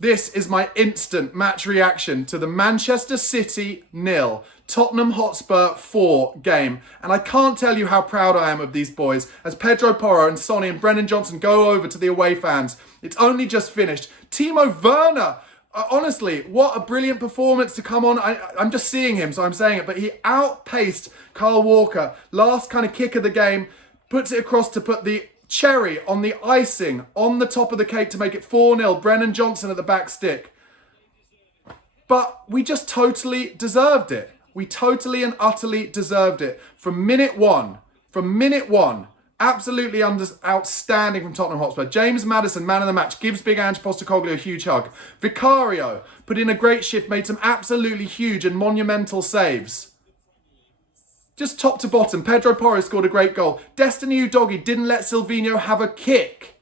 This is my instant match reaction to the Manchester City 0, Tottenham Hotspur 4 game. And I can't tell you how proud I am of these boys as Pedro Porro and Sonny and Brennan Johnson go over to the away fans. It's only just finished. Timo Werner, honestly, what a brilliant performance to come on. I'm just seeing him, so I'm saying it, but he outpaced Kyle Walker. Last kind of kick of the game, puts it across to put the cherry on the icing on the top of the cake to make it 4-0. Brennan Johnson at the back stick. But we just totally deserved it. We totally and utterly deserved it. From minute one, absolutely outstanding from Tottenham Hotspur. James Maddison, man of the match, gives big Ange Postecoglou a huge hug. Vicario put in a great shift, made some absolutely huge and monumental saves. Just top to bottom, Pedro Porro scored a great goal. Destiny Udogie didn't let Silvinho have a kick.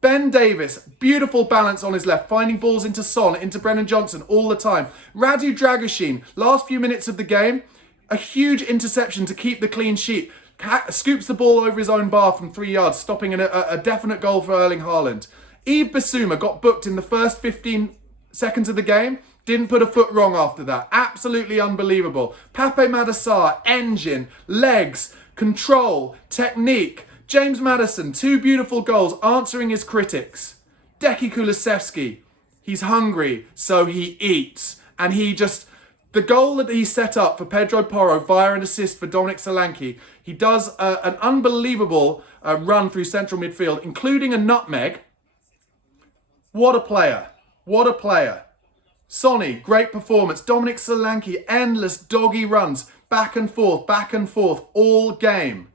Ben Davies, beautiful balance on his left, finding balls into Son, into Brennan Johnson all the time. Radu Dragoshin, last few minutes of the game, a huge interception to keep the clean sheet. Scoops the ball over his own bar from 3 yards, stopping a definite goal for Erling Haaland. Yves Bissouma got booked in the first 15 seconds of the game. Didn't put a foot wrong after that. Absolutely unbelievable. Pape Matar, engine, legs, control, technique. James Maddison, 2 beautiful goals, answering his critics. Decky Kulusevski, he's hungry, so he eats. And the goal that he set up for Pedro Porro via an assist for Dominic Solanke, he does an unbelievable run through central midfield, including a nutmeg. What a player. What a player. Sonny, great performance. Dominic Solanke, endless doggy runs, back and forth, all game.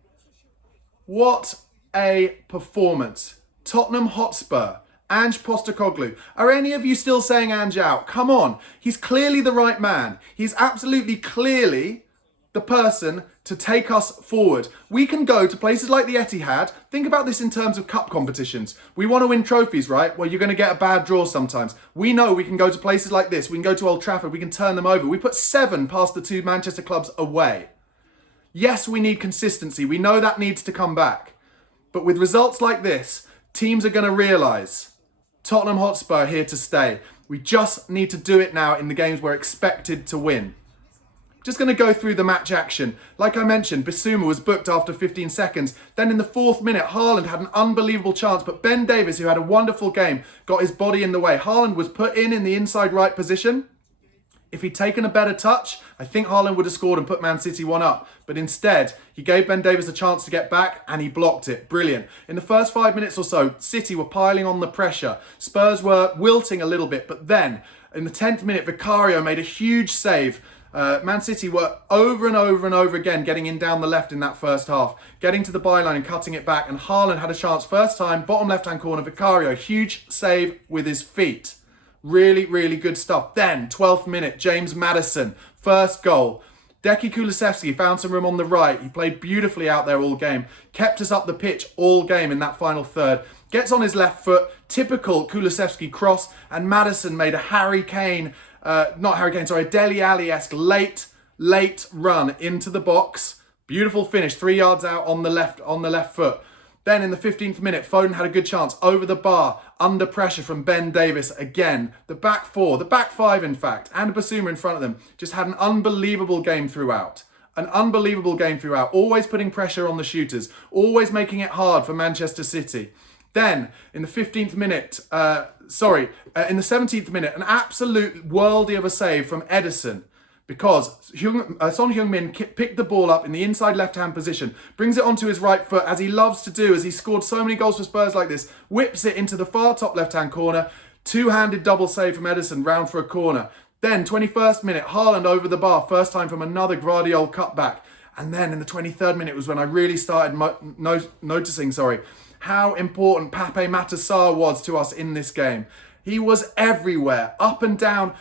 What a performance. Tottenham Hotspur, Ange Postecoglou. Are any of you still saying Ange out? Come on. He's clearly the right man. He's absolutely clearly the person to take us forward. We can go to places like the Etihad. Think about this in terms of cup competitions. We want to win trophies, right? Well, you're going to get a bad draw sometimes. We know we can go to places like this. We can go to Old Trafford. We can turn them over. We put 7 past the 2 Manchester clubs away. Yes, we need consistency. We know that needs to come back. But with results like this, teams are going to realise Tottenham Hotspur are here to stay. We just need to do it now in the games we're expected to win. Just going to go through the match action. Like I mentioned, Bissouma was booked after 15 seconds. Then in the 4th minute, Haaland had an unbelievable chance, but Ben Davies, who had a wonderful game, got his body in the way. Haaland was put in the inside right position. If he'd taken a better touch, I think Haaland would have scored and put Man City 1 up. But instead, he gave Ben Davies a chance to get back and he blocked it. Brilliant. In the first 5 minutes or so, City were piling on the pressure. Spurs were wilting a little bit, but then in the 10th minute, Vicario made a huge save. Man City were over and over again getting in down the left in that first half, getting to the byline and cutting it back, and Haaland had a chance first time, bottom left-hand corner, Vicario, huge save with his feet. Really, really good stuff. Then, 12th minute, James Maddison, first goal. Decky Kulusevski found some room on the right. He played beautifully out there all game, kept us up the pitch all game in that final third. Gets on his left foot, typical Kulusevski cross, and Maddison made a Dele Alli-esque late run into the box. Beautiful finish, 3 yards out on the left foot. Then in the 15th minute, Foden had a good chance over the bar, under pressure from Ben Davies again. The back 5 in fact, and Bissouma in front of them, just had an unbelievable game throughout. Always putting pressure on the shooters, always making it hard for Manchester City. Then, in the 15th minute, in the 17th minute, an absolute worldie of a save from Ederson, because Son Heung-min picked the ball up in the inside left-hand position, brings it onto his right foot, as he loves to do, as he scored so many goals for Spurs like this, whips it into the far top left-hand corner, 2-handed double save from Ederson, round for a corner. Then, 21st minute, Haaland over the bar, first time from another Guardiola cutback. And then in the 23rd minute was when I really started noticing how important Pape Matar was to us in this game. He was everywhere, up and down,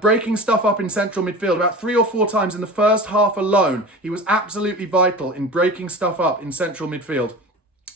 breaking stuff up in central midfield. About 3 or 4 times in the first half alone, he was absolutely vital in breaking stuff up in central midfield.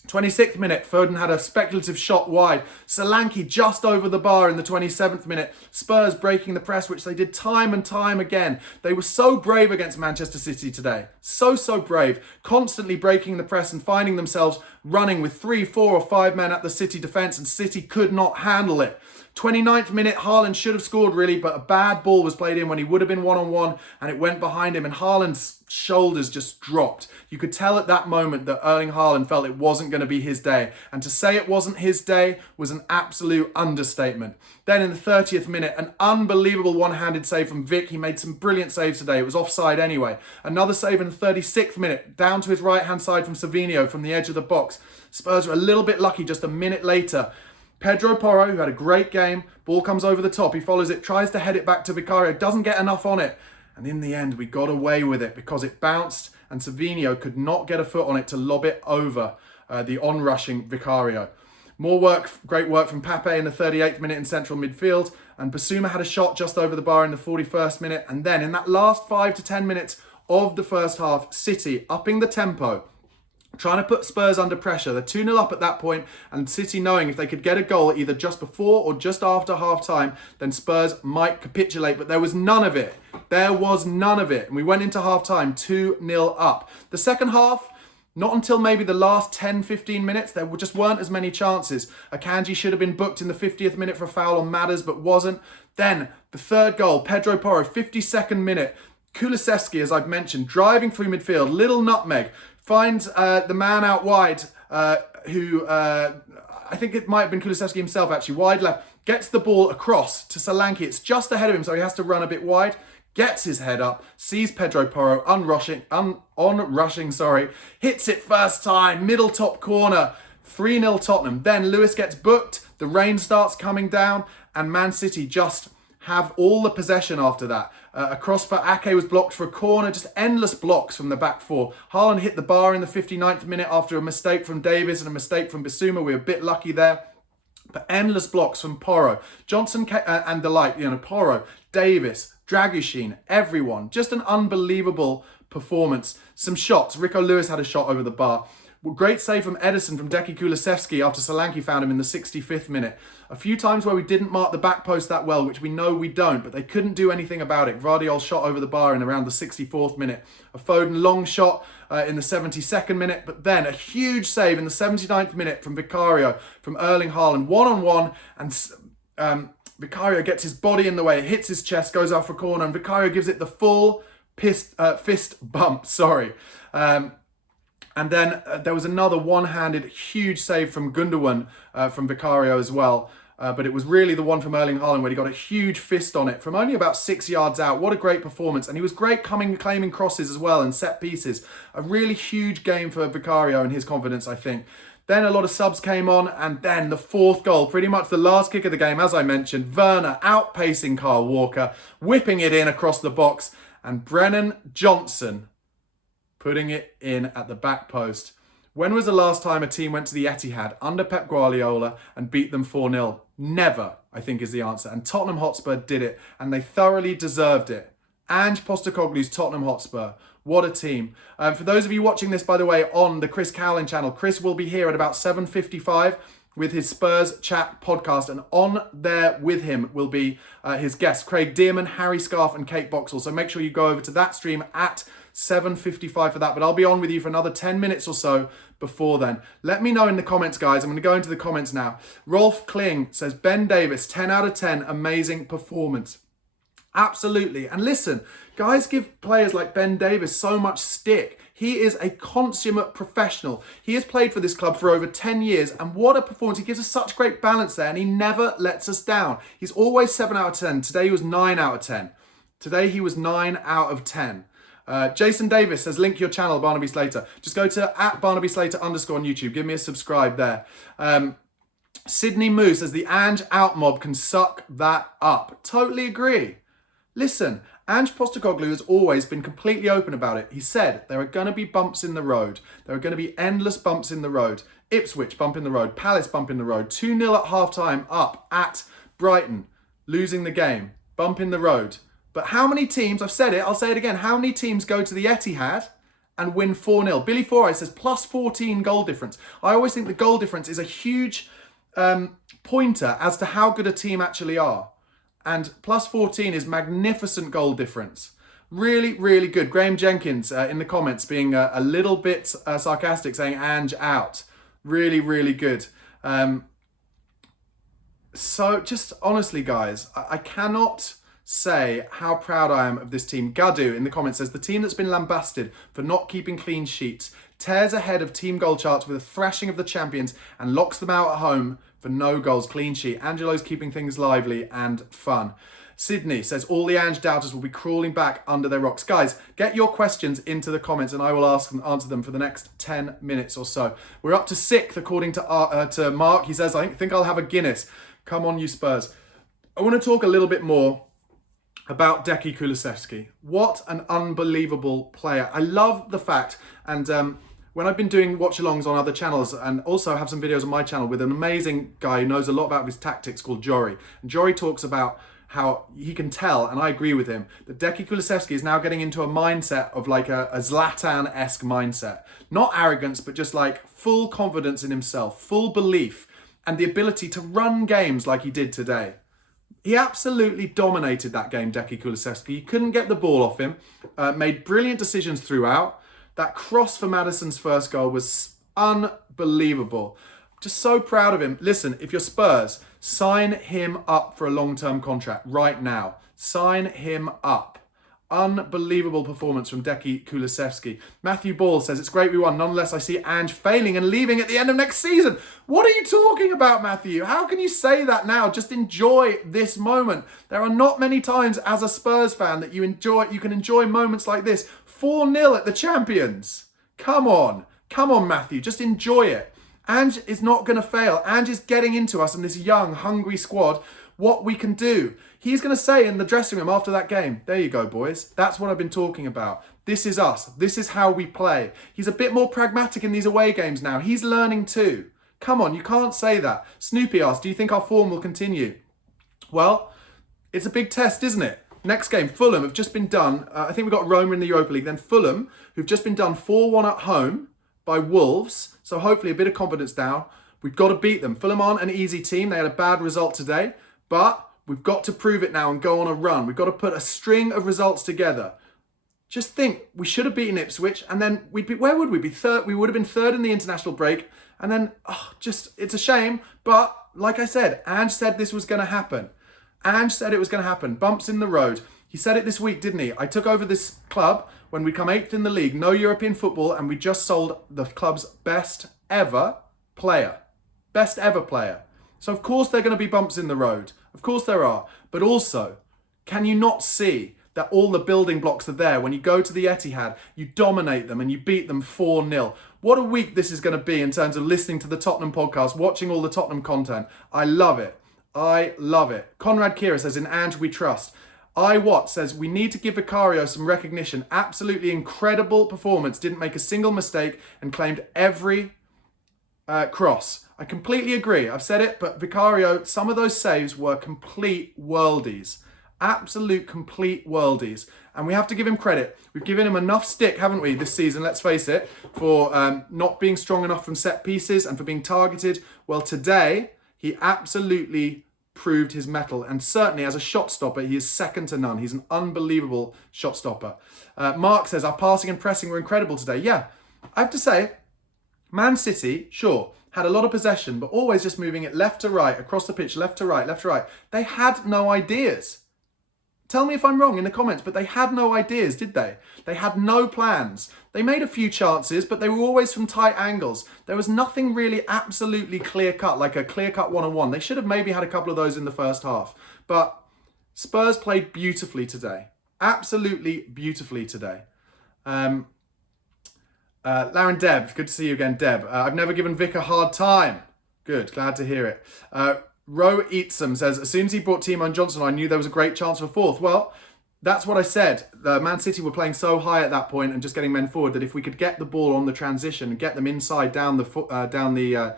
26th minute, Foden had a speculative shot wide. Solanke just over the bar in the 27th minute. Spurs breaking the press, which they did time and time again. They were so brave against Manchester City today. So brave. Constantly breaking the press and finding themselves running with 3, 4 or 5 men at the City defence, and City could not handle it. 29th minute, Haaland should have scored really, but a bad ball was played in when he would have been one-on-one, and it went behind him, and Haaland's shoulders just dropped. You could tell at that moment that Erling Haaland felt it wasn't going to be his day, and to say it wasn't his day was an absolute understatement. Then in the 30th minute, an unbelievable one-handed save from Vic. He made some brilliant saves today. It was offside anyway. Another save in the 36th minute, down to his right-hand side from Savinho from the edge of the box. Spurs were a little bit lucky just a minute later. Pedro Porro, who had a great game, ball comes over the top, he follows it, tries to head it back to Vicario, doesn't get enough on it. And in the end, we got away with it because it bounced and Savinho could not get a foot on it to lob it over the on-rushing Vicario. More work, great work from Pape in the 38th minute in central midfield, and Basuma had a shot just over the bar in the 41st minute. And then in that last 5 to 10 minutes of the first half, City upping the tempo, trying to put Spurs under pressure. They're 2-0 up at that point, and City knowing if they could get a goal either just before or just after half-time, then Spurs might capitulate, but there was none of it. There was none of it. And we went into half-time 2-0 up. The second half, not until maybe the last 10-15 minutes, there just weren't as many chances. Akanji should have been booked in the 50th minute for a foul on Madders, but wasn't. Then the third goal, Pedro Porro, 52nd minute. Kulusevski, as I've mentioned, driving through midfield, little nutmeg, finds the man out wide, who I think it might have been Kulusevski himself actually, wide left, gets the ball across to Solanke. It's just ahead of him, so he has to run a bit wide, gets his head up, sees Pedro Porro on-rushing, hits it first time, middle top corner, 3-0 Tottenham. Then Lewis gets booked, the rain starts coming down, and Man City just have all the possession after that. A cross for Ake was blocked for a corner, just endless blocks from the back four. Haaland hit the bar in the 59th minute after a mistake from Davis and a mistake from Basuma. We were a bit lucky there. But endless blocks from Porro. Johnson and the like, Porro, Davis, Dragushin, everyone. Just an unbelievable performance. Some shots. Rico Lewis had a shot over the bar. Great save from Ederson from Deki Kulusevski after Solanke found him in the 65th minute. A few times where we didn't mark the back post that well, which we know we don't, but they couldn't do anything about it. Gvardiol shot over the bar in around the 64th minute. A Foden long shot in the 72nd minute, but then a huge save in the 79th minute from Vicario, from Erling Haaland, one-on-one, and Vicario gets his body in the way, hits his chest, goes out for a corner, and Vicario gives it the full fist bump, and then there was another one-handed huge save from Gundogan from Vicario as well. But it was really the one from Erling Haaland where he got a huge fist on it from only about 6 yards out. What a great performance. And he was great claiming crosses as well and set pieces. A really huge game for Vicario and his confidence, I think. Then a lot of subs came on, and then the fourth goal, pretty much the last kick of the game, as I mentioned. Werner outpacing Kyle Walker, whipping it in across the box, and Brennan Johnson putting it in at the back post. When was the last time a team went to the Etihad under Pep Guardiola and beat them 4-0? Never, I think is the answer. And Tottenham Hotspur did it, and they thoroughly deserved it. Ange Postecoglou's Tottenham Hotspur. What a team. For those of you watching this, by the way, on the Chris Cowling channel, Chris will be here at about 7:55 with his Spurs Chat podcast, and on there with him will be his guests, Craig Dearman, Harry Scarf, and Kate Boxall. So make sure you go over to that stream at 7:55 for that, but I'll be on with you for another 10 minutes or so before then. Let me know in the comments, guys. I'm going to go into the comments now. Rolf Kling says, Ben Davis, 10 out of 10, amazing performance. Absolutely. And listen, guys give players like Ben Davis so much stick. He is a consummate professional. He has played for this club for over 10 years, and what a performance. He gives us such great balance there, and he never lets us down. He's always 7 out of 10. Today he was 9 out of 10. Today he was 9 out of 10. Jason Davis says, link your channel, Barnaby Slater. Just go to @BarnabySlater_ on YouTube. Give me a subscribe there. Sydney Moose says, the Ange out mob can suck that up. Totally agree. Listen, Ange Postecoglou has always been completely open about it. He said there are going to be bumps in the road. There are going to be endless bumps in the road. Ipswich bump in the road. Palace bump in the road. 2-0 at half-time up at Brighton. Losing the game. Bump in the road. But how many teams, I've said it, I'll say it again, how many teams go to the Etihad and win 4-0? Billy Foray says plus 14 goal difference. I always think the goal difference is a huge pointer as to how good a team actually are. And plus 14 is magnificent goal difference. Really, really good. Graham Jenkins in the comments being a little bit sarcastic, saying Ange out. Really, really good. So just honestly, guys, I cannot say how proud I am of this team. Gadu in the comments says, the team that's been lambasted for not keeping clean sheets tears ahead of team goal charts with a thrashing of the champions and locks them out at home for no goals, clean sheet. Angelo's keeping things lively and fun. Sydney says, all the Ange doubters will be crawling back under their rocks. Guys, get your questions into the comments and I will answer them for the next 10 minutes or so. We're up to 6th according to Mark. He says, I think I'll have a Guinness. Come on, you Spurs. I want to talk a little bit more about Decky Kulusevski. What an unbelievable player. I love the fact, and when I've been doing watch-alongs on other channels, and also have some videos on my channel with an amazing guy who knows a lot about his tactics called Jory. And Jory talks about how he can tell, and I agree with him, that Decky Kulusevski is now getting into a mindset of like a Zlatan-esque mindset. Not arrogance, but just like full confidence in himself, full belief, and the ability to run games like he did today. He absolutely dominated that game, Decky Kulusevski. You couldn't get the ball off him, made brilliant decisions throughout. That cross for Maddison's first goal was unbelievable. Just so proud of him. Listen, if you're Spurs, sign him up for a long-term contract right now. Sign him up. Unbelievable performance from Decky Kulusevski. Matthew Ball says, it's great we won. Nonetheless, I see Ange failing and leaving at the end of next season. What are you talking about, Matthew? How can you say that now? Just enjoy this moment. There are not many times as a Spurs fan that you can enjoy moments like this. 4-0 at the champions. Come on. Come on, Matthew. Just enjoy it. Ange is not going to fail. Ange is getting into us and this young, hungry squad what we can do. He's going to say in the dressing room after that game, there you go, boys. That's what I've been talking about. This is us. This is how we play. He's a bit more pragmatic in these away games now. He's learning too. Come on, you can't say that. Snoopy asked, do you think our form will continue? Well, it's a big test, isn't it? Next game, Fulham have just been done. I think we've got Roma in the Europa League. Then Fulham, who've just been done 4-1 at home by Wolves. So hopefully a bit of confidence now. We've got to beat them. Fulham aren't an easy team. They had a bad result today. But we've got to prove it now and go on a run. We've got to put a string of results together. Just think, we should have beaten Ipswich and then where would we be? Third. We would have been third in the international break. And then, it's a shame. But like I said, Ange said this was going to happen. Ange said it was going to happen. Bumps in the road. He said it this week, didn't he? I took over this club when we come 8th in the league, no European football, and we just sold the club's best ever player. Best ever player. So of course there are going to be bumps in the road. Of course there are. But also, can you not see that all the building blocks are there? When you go to the Etihad, you dominate them and you beat them 4-0. What a week this is going to be in terms of listening to the Tottenham podcast, watching all the Tottenham content. I love it. I love it. Conrad Kira says, in Ange we trust. Watt says, we need to give Vicario some recognition. Absolutely incredible performance. Didn't make a single mistake and claimed every cross. I completely agree. I've said it, but Vicario, some of those saves were complete worldies. Absolute complete worldies. And we have to give him credit. We've given him enough stick, haven't we, this season, let's face it, for not being strong enough from set pieces and for being targeted. Well, today, he absolutely proved his mettle. And certainly, as a shot stopper, he is second to none. He's an unbelievable shot stopper. Mark says, our passing and pressing were incredible today. Yeah, I have to say, Man City, sure, had a lot of possession, but always just moving it left to right, across the pitch, left to right, left to right. They had no ideas. Tell me if I'm wrong in the comments, but they had no ideas, did they? They had no plans. They made a few chances, but they were always from tight angles. There was nothing really absolutely clear-cut, like a clear-cut one-on-one. They should have maybe had a couple of those in the first half. But Spurs played beautifully today. Absolutely beautifully today. Lauren Deb, good to see you again, Deb. I've never given Vic a hard time. Good, glad to hear it. Ro Eatsum says, as soon as he brought Timo and Johnson, I knew there was a great chance for fourth. Well, that's what I said. Man City were playing so high at that point and just getting men forward that if we could get the ball on the transition and get them inside down the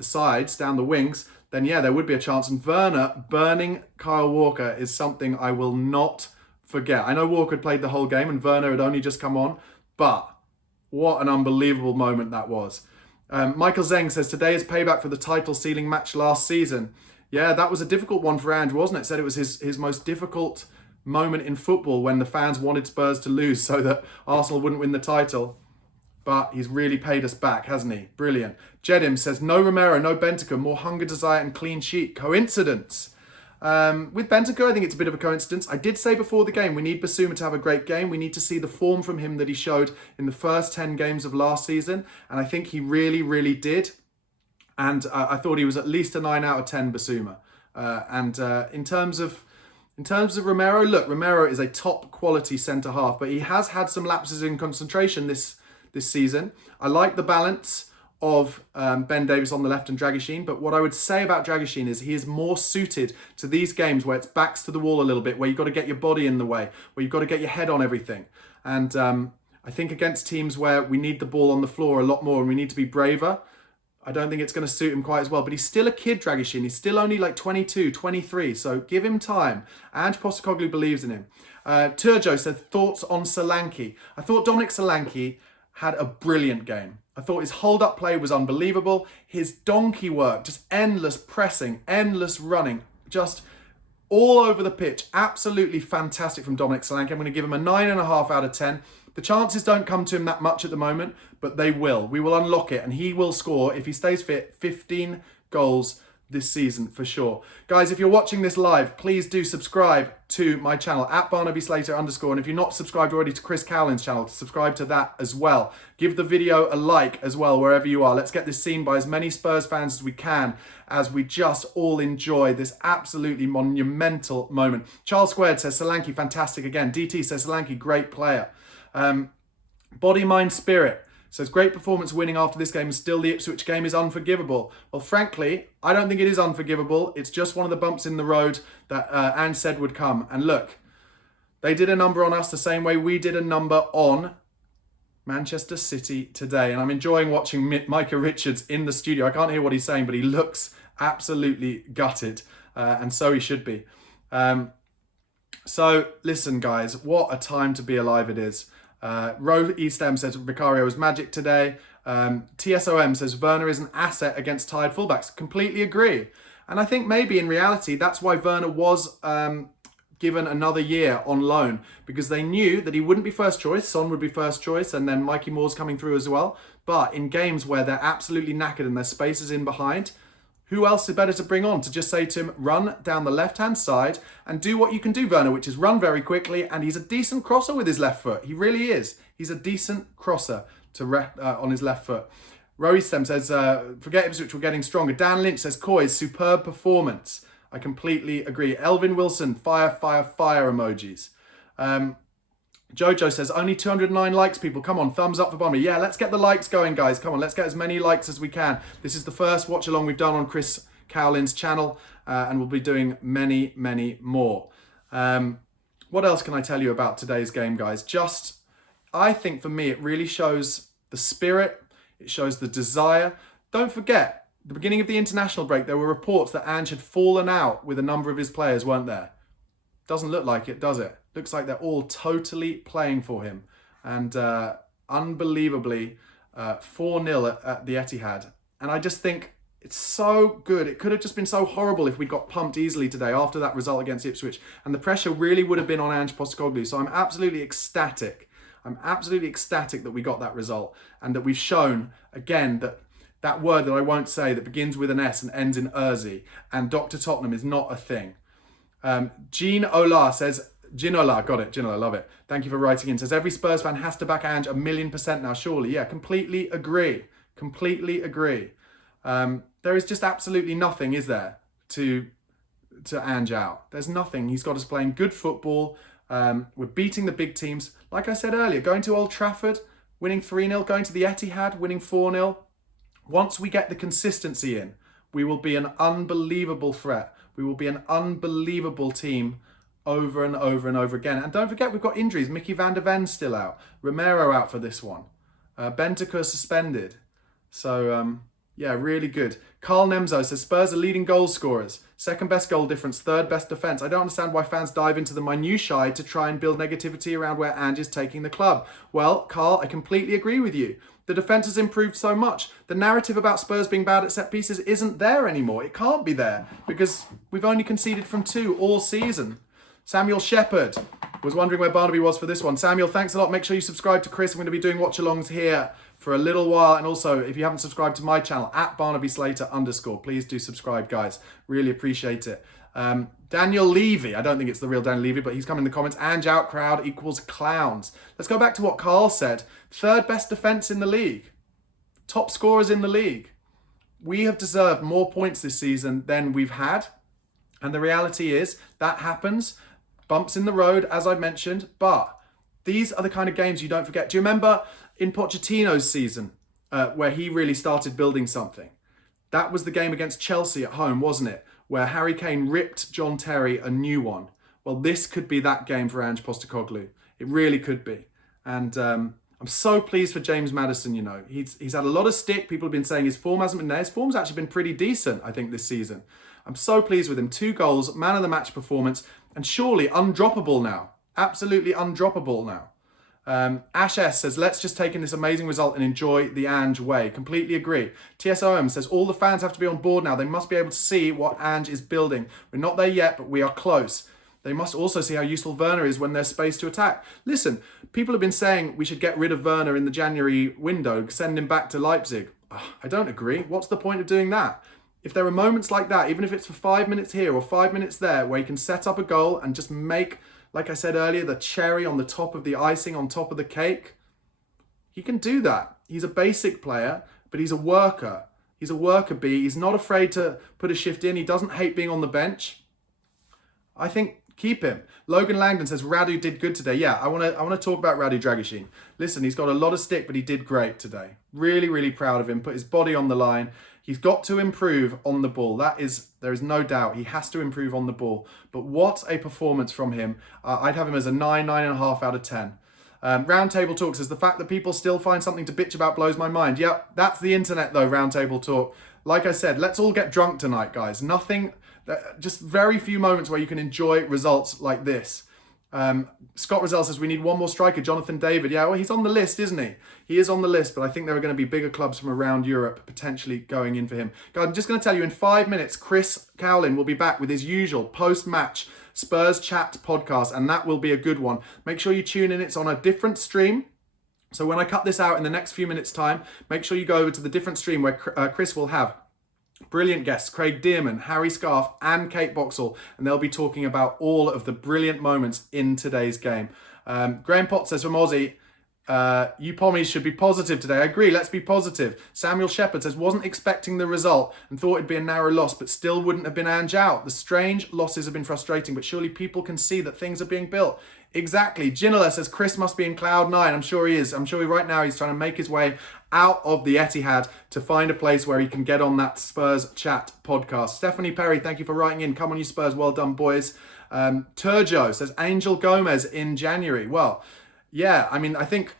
sides, down the wings, then yeah, there would be a chance. And Werner burning Kyle Walker is something I will not forget. I know Walker had played the whole game and Werner had only just come on, but what an unbelievable moment that was. Michael Zeng says, today is payback for the title sealing match last season. Yeah, that was a difficult one for Ange, wasn't it? Said it was his most difficult moment in football when the fans wanted Spurs to lose so that Arsenal wouldn't win the title. but he's really paid us back, hasn't he? Brilliant. Jedim says, no Romero, no Bentancur, more hunger, desire, and clean sheet. Coincidence. With Bentancur, I think it's a bit of a coincidence. I did say before the game, we need Basuma to have a great game. We need to see the form from him that he showed in the first 10 games of last season. And I think he really, really did. And I thought he was at least a 9 out of 10 Basuma. In terms of Romero, look, Romero is a top quality centre-half, but he has had some lapses in concentration this season. I like the balance of Ben Davies on the left and Dragusin, but what I would say about Dragusin is he is more suited to these games where it's backs to the wall a little bit, where you've got to get your body in the way, where you've got to get your head on everything. And I think against teams where we need the ball on the floor a lot more and we need to be braver, I don't think it's going to suit him quite as well. But he's still a kid, Dragusin. He's still only like 22, 23, so give him time. Ange Postecoglou believes in him. Turjo said, thoughts on Solanke. I thought Dominic Solanke had a brilliant game. I thought his hold-up play was unbelievable. His donkey work, just endless pressing, endless running, just all over the pitch. Absolutely fantastic from Dominic Solanke. I'm going to give him a 9.5 out of 10. The chances don't come to him that much at the moment, but they will. We will unlock it, and he will score, if he stays fit, 15 goals this season for sure. Guys, if you're watching this live, please do subscribe to my channel at Barnaby Slater _. And if you're not subscribed already to Chris Cowlin's channel, subscribe to that as well. Give the video a like as well, wherever you are. Let's get this seen by as many Spurs fans as we can, as we just all enjoy this absolutely monumental moment. Charles Squared says, Solanke, fantastic again. DT says, Solanke, great player. Body, mind, spirit says, great performance winning after this game, and still the Ipswich game is unforgivable. Well, frankly, I don't think it is unforgivable. It's just one of the bumps in the road that Ange said would come. And look, they did a number on us the same way we did a number on Manchester City today. And I'm enjoying watching Micah Richards in the studio. I can't hear what he's saying, but he looks absolutely gutted. And so he should be. So listen, guys, what a time to be alive it is. Ro Eastham says Vicario was magic today. TSOM says Werner is an asset against tired fullbacks. Completely agree. And I think maybe in reality, that's why Werner was given another year on loan, because they knew that he wouldn't be first choice. Son would be first choice, and then Mikey Moore's coming through as well. But in games where they're absolutely knackered and their space is in behind, who else is better to bring on to just say to him, run down the left-hand side and do what you can do, Werner, which is run very quickly. And he's a decent crosser with his left foot. He really is. He's a decent crosser on his left foot. Roistem says, forget Ipswich, we're getting stronger. Dan Lynch says, Coy's superb performance. I completely agree. Elvin Wilson, fire, fire, fire emojis. Jojo says, only 209 likes, people. Come on, thumbs up for Barnaby. Yeah, let's get the likes going, guys. Come on, let's get as many likes as we can. This is the first watch-along we've done on Chris Cowlin's channel, and we'll be doing many, many more. What else can I tell you about today's game, guys? Just, I think for me, it really shows the spirit. It shows the desire. Don't forget, at the beginning of the international break, there were reports that Ange had fallen out with a number of his players, weren't there? Doesn't look like it, does it? Looks like they're all totally playing for him. And unbelievably, 4-0 at the Etihad. And I just think it's so good. It could have just been so horrible if we got pumped easily today after that result against Ipswich. And the pressure really would have been on Ange Postecoglou. So I'm absolutely ecstatic. I'm absolutely ecstatic that we got that result. And that we've shown, again, that that word that I won't say that begins with an S and ends in Erzi and Dr. Tottenham is not a thing. Jean Ola says, Ginola, got it, Ginola, love it. Thank you for writing in. Says, every Spurs fan has to back Ange 1,000,000% now, surely. Yeah, completely agree. Completely agree. There is just absolutely nothing, is there, to Ange out. There's nothing. He's got us playing good football. We're beating the big teams. Like I said earlier, going to Old Trafford, winning 3-0, going to the Etihad, winning 4-0. Once we get the consistency in, we will be an unbelievable threat. We will be an unbelievable team over and over and over again. And don't forget, we've got injuries. Mickey van der Ven's still out. Romero out for this one. Bentancur suspended. So, yeah, really good. Carl Nemzo says, Spurs are leading goal scorers. Second best goal difference, third best defence. I don't understand why fans dive into the minutiae to try and build negativity around where Ange is taking the club. Well, Carl, I completely agree with you. The defence has improved so much. The narrative about Spurs being bad at set pieces isn't there anymore. It can't be there because we've only conceded from 2 all season. Samuel Shepherd was wondering where Barnaby was for this one. Samuel, thanks a lot. Make sure you subscribe to Chris. I'm going to be doing watch-alongs here for a little while. And also, if you haven't subscribed to my channel, at Barnaby Slater _, please do subscribe, guys. Really appreciate it. Daniel Levy, I don't think it's the real Daniel Levy, but he's come in the comments. Ange out crowd equals clowns. Let's go back to what Carl said. Third best defence in the league. Top scorers in the league. We have deserved more points this season than we've had. And the reality is that happens. Bumps in the road, as I mentioned, but these are the kind of games you don't forget. Do you remember in Pochettino's season where he really started building something? That was the game against Chelsea at home, wasn't it? Where Harry Kane ripped John Terry a new one. Well, this could be that game for Ange Postecoglou. It really could be. And I'm so pleased for James Maddison, you know. He's had a lot of stick. People have been saying his form hasn't been there. His form's actually been pretty decent, I think, this season. I'm so pleased with him. 2 goals, man of the match performance, and surely undroppable now. Absolutely undroppable now. Ash S says, let's just take in this amazing result and enjoy the Ange way. Completely agree. TSOM says, all the fans have to be on board now. They must be able to see what Ange is building. We're not there yet, but we are close. They must also see how useful Werner is when there's space to attack. Listen, people have been saying we should get rid of Werner in the January window, send him back to Leipzig. I don't agree. What's the point of doing that? If there are moments like that, even if it's for 5 minutes here or 5 minutes there, where he can set up a goal and just make, like I said earlier, the cherry on the top of the icing on top of the cake, he can do that. He's a basic player, but he's a worker. He's a worker bee. He's not afraid to put a shift in. He doesn't hate being on the bench. I think keep him. Logan Langdon says, Radu did good today. Yeah, I want to talk about Radu Dragusin. Listen, he's got a lot of stick, but he did great today. Really, really proud of him. Put his body on the line. He's got to improve on the ball. There is no doubt. He has to improve on the ball. But what a performance from him. I'd have him as a 9, 9.5 out of 10. Roundtable Talk says, the fact that people still find something to bitch about blows my mind. Yep, that's the internet though, Roundtable Talk. Like I said, let's all get drunk tonight, guys. Just very few moments where you can enjoy results like this. Scott Rosell says, we need one more striker, Jonathan David. Yeah, well, he's on the list, isn't he? He is on the list, but I think there are going to be bigger clubs from around Europe potentially going in for him. Guys, I'm just going to tell you, in 5 minutes, Chris Cowlin will be back with his usual post-match Spurs chat podcast, and that will be a good one. Make sure you tune in. It's on a different stream. So when I cut this out in the next few minutes' time, make sure you go over to the different stream where Chris will have brilliant guests, Craig Dearman, Harry Scarf, and Kate Boxall, and they'll be talking about all of the brilliant moments in today's game. Graham Potts says from Aussie, you pommies should be positive today. I agree, let's be positive. Samuel Shepherd says, wasn't expecting the result and thought it'd be a narrow loss, but still wouldn't have been Ange out. The strange losses have been frustrating, but surely people can see that things are being built. Exactly. Ginola says, Chris must be in cloud 9. I'm sure he is. I'm sure right now he's trying to make his way out of the Etihad to find a place where he can get on that Spurs chat podcast. Stephanie Perry, thank you for writing in. Come on, you Spurs. Well done, boys. Turjo says, Angel Gomez in January. Well, yeah, I mean, I think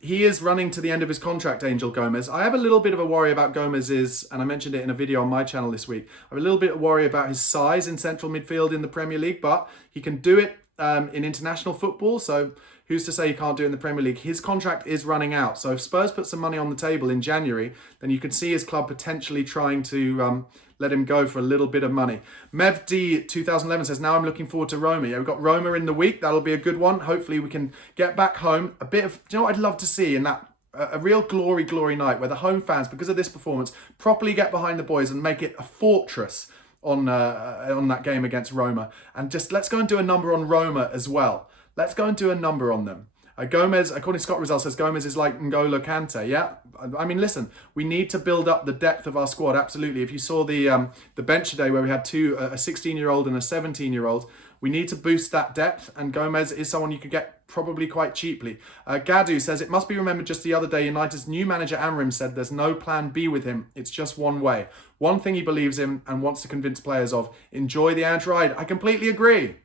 he is running to the end of his contract, Angel Gomez. I have a little bit of a worry about Gomez's, and I mentioned it in a video on my channel this week. I have a little bit of worry about his size in central midfield in the Premier League, but he can do it in international football, so who's to say he can't do it in the Premier League? His contract is running out, so if Spurs put some money on the table in January, then you could see his club potentially trying to let him go for a little bit of money. Mev D 2011 says, now I'm looking forward to Roma. Yeah, we've got Roma in the week. That'll be a good one. Hopefully we can get back home. Do you know what I'd love to see in that? A real glory night where the home fans, because of this performance, properly get behind the boys and make it a fortress on that game against Roma. And just let's go and do a number on Roma as well. Let's go and do a number on them. Gomez, according to Scott Rizal, says Gomez is like N'Golo Kante. Yeah, I mean, listen, we need to build up the depth of our squad. Absolutely. If you saw the bench today where we had a 16-year-old and a 17-year-old, we need to boost that depth. And Gomez is someone you could get probably quite cheaply. Gadu says, it must be remembered just the other day, United's new manager Amrim said there's no plan B with him. It's just one way. One thing he believes in and wants to convince players of. Enjoy the Ange ride. I completely agree.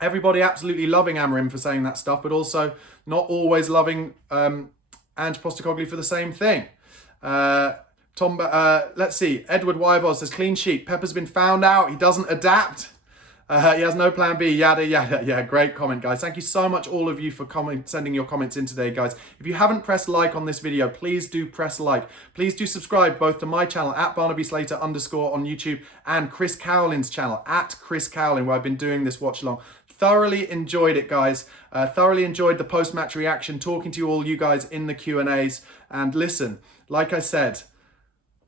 Everybody absolutely loving Amrim for saying that stuff, but also not always loving Ange Postecoglou for the same thing. Let's see. Edward Wyvos says, clean sheet. Pepper's been found out. He doesn't adapt. He has no plan B, yada, yada. Yeah, great comment, guys. Thank you so much, all of you, for sending your comments in today, guys. If you haven't pressed like on this video, please do press like. Please do subscribe both to my channel, at Barnaby Slater _ on YouTube, and Chris Cowlin's channel, at Chris Cowlin, where I've been doing this watch along. Thoroughly enjoyed it, guys. Thoroughly enjoyed the post-match reaction, talking to all you guys in the Q&As. And listen, like I said,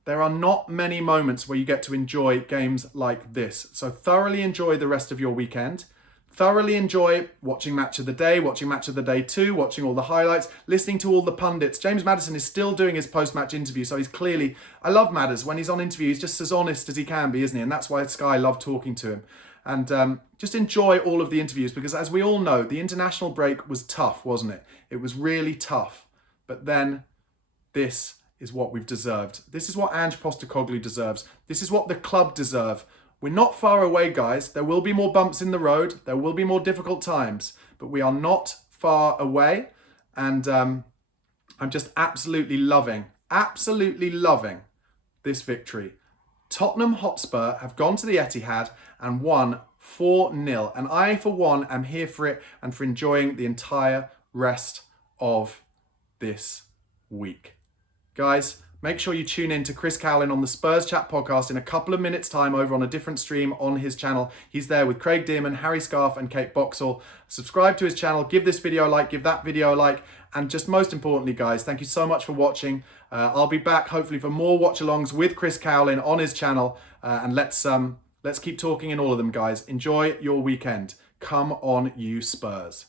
there are not many moments where you get to enjoy games like this. So thoroughly enjoy the rest of your weekend. Thoroughly enjoy watching Match of the Day, watching Match of the Day 2, watching all the highlights, listening to all the pundits. James Maddison is still doing his post-match interview, so he's clearly... I love Madders. When he's on interview, he's just as honest as he can be, isn't he? And that's why Sky love talking to him. And just enjoy all of the interviews, because as we all know, the international break was tough, wasn't it? It was really tough. But then this is what we've deserved. This is what Ange Postecoglou deserves. This is what the club deserve. We're not far away, guys. There will be more bumps in the road. There will be more difficult times, but we are not far away. And I'm just absolutely loving this victory. Tottenham Hotspur have gone to the Etihad and won 4-0. And I, for one, am here for it and for enjoying the entire rest of this week. Guys, make sure you tune in to Chris Cowlin on the Spurs Chat podcast in a couple of minutes' time over on a different stream on his channel. He's there with Craig Dearman, Harry Scarf and Kate Boxall. Subscribe to his channel, give this video a like, give that video a like, and just most importantly, guys, thank you so much for watching. I'll be back hopefully for more watch-alongs with Chris Cowlin on his channel, and let's keep talking in all of them, guys. Enjoy your weekend. Come on, you Spurs.